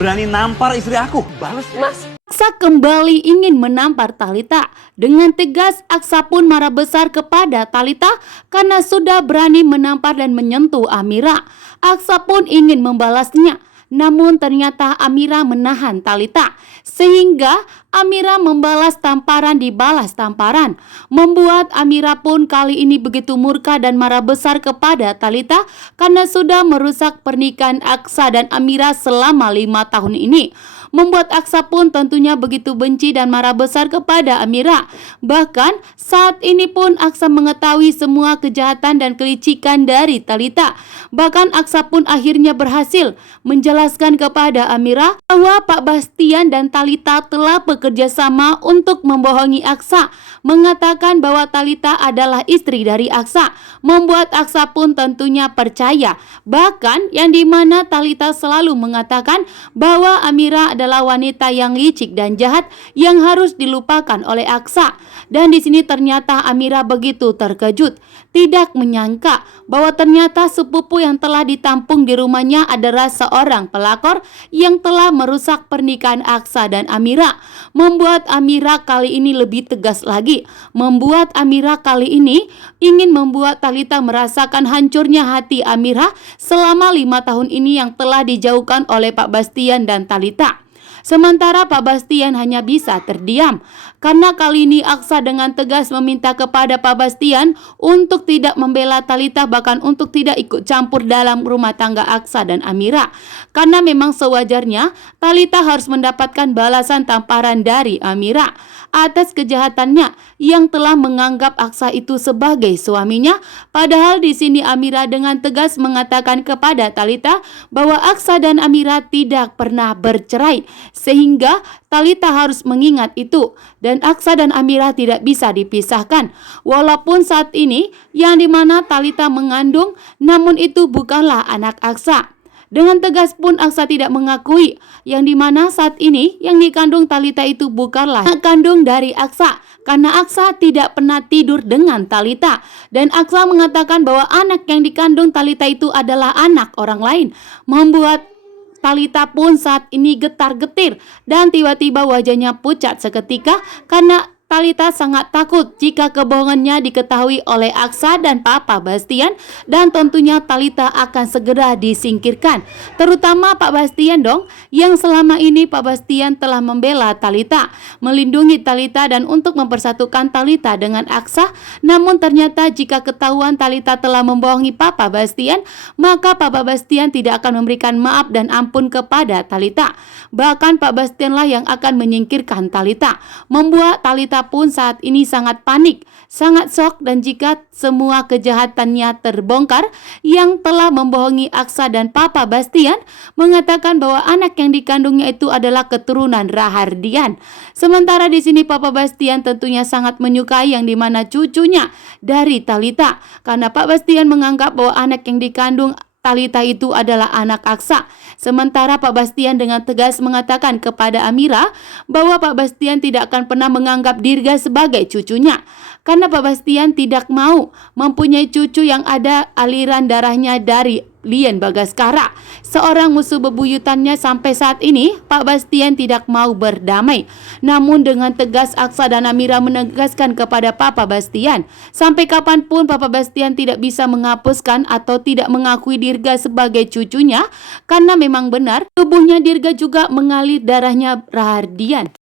Berani nampar istri aku, balas Mas. Aksa kembali ingin menampar Thalita. Dengan tegas Aksa pun marah besar kepada Thalita karena sudah berani menampar dan menyentuh Amira. Aksa pun ingin membalasnya, namun ternyata Amira menahan Thalita, sehingga Amira membalas tamparan dibalas tamparan, membuat Amira pun kali ini begitu murka dan marah besar kepada Thalita karena sudah merusak pernikahan Aksa dan Amira selama 5 tahun ini. Membuat Aksa pun tentunya begitu benci dan marah besar kepada Amira. Bahkan saat ini pun Aksa mengetahui semua kejahatan dan kelicikan dari Thalita. Bahkan Aksa pun akhirnya berhasil menjelaskan kepada Amira bahwa Pak Bastian dan Thalita telah bekerja sama untuk membohongi Aksa, mengatakan bahwa Thalita adalah istri dari Aksa. Membuat Aksa pun tentunya percaya. Bahkan yang dimana Thalita selalu mengatakan bahwa Amira adalah wanita yang licik dan jahat yang harus dilupakan oleh Aksa. Dan di sini ternyata Amira begitu terkejut, tidak menyangka bahwa ternyata sepupu yang telah ditampung di rumahnya adalah seorang pelakor yang telah merusak pernikahan Aksa dan Amira. Membuat Amira kali ini lebih tegas lagi. Membuat Amira kali ini ingin membuat Thalita merasakan hancurnya hati Amira selama 5 tahun ini yang telah dijauhkan oleh Pak Bastian dan Thalita. Sementara Pak Bastian hanya bisa terdiam karena kali ini Aksa dengan tegas meminta kepada Pak Bastian untuk tidak membela Thalita, bahkan untuk tidak ikut campur dalam rumah tangga Aksa dan Amira. Karena memang sewajarnya Thalita harus mendapatkan balasan tamparan dari Amira atas kejahatannya yang telah menganggap Aksa itu sebagai suaminya. Padahal di sini Amira dengan tegas mengatakan kepada Thalita bahwa Aksa dan Amira tidak pernah bercerai, sehingga Thalita harus mengingat itu dan Aksa dan Amira tidak bisa dipisahkan. Walaupun saat ini yang dimana Thalita mengandung, namun itu bukanlah anak Aksa. Dengan tegas pun Aksa tidak mengakui yang dimana saat ini yang dikandung Thalita itu bukanlah anak kandung dari Aksa, karena Aksa tidak pernah tidur dengan Thalita. Dan Aksa mengatakan bahwa anak yang dikandung Thalita itu adalah anak orang lain. Membuat Thalita pun saat ini getar-getir dan tiba-tiba wajahnya pucat seketika karena Thalita sangat takut jika kebohongannya diketahui oleh Aksa dan Papa Bastian, dan tentunya Thalita akan segera disingkirkan. Terutama Pak Bastian dong, yang selama ini Pak Bastian telah membela Thalita, melindungi Thalita dan untuk mempersatukan Thalita dengan Aksa. Namun ternyata jika ketahuan Thalita telah membohongi Papa Bastian, maka Papa Bastian tidak akan memberikan maaf dan ampun kepada Thalita. Bahkan Pak Bastian lah yang akan menyingkirkan Thalita. Membuat Thalita pun saat ini sangat panik, sangat shock, dan jika semua kejahatannya terbongkar yang telah membohongi Aksa dan Papa Bastian, mengatakan bahwa anak yang dikandungnya itu adalah keturunan Rahardian. Sementara di sini Papa Bastian tentunya sangat menyukai yang dimana cucunya dari Thalita, karena Pak Bastian menganggap bahwa anak yang dikandung Thalita itu adalah anak Aksa. Sementara Pak Bastian dengan tegas mengatakan kepada Amira bahwa Pak Bastian tidak akan pernah menganggap Dirga sebagai cucunya, karena Pak Bastian tidak mau mempunyai cucu yang ada aliran darahnya dari Lian Bagaskara, seorang musuh bebuyutannya. Sampai saat ini Pak Bastian tidak mau berdamai. Namun dengan tegas Aksa dan Amira menegaskan kepada Papa Bastian, sampai kapanpun Papa Bastian tidak bisa menghapuskan atau tidak mengakui Dirga sebagai cucunya, karena memang benar tubuhnya Dirga juga mengalir darahnya Rahardian.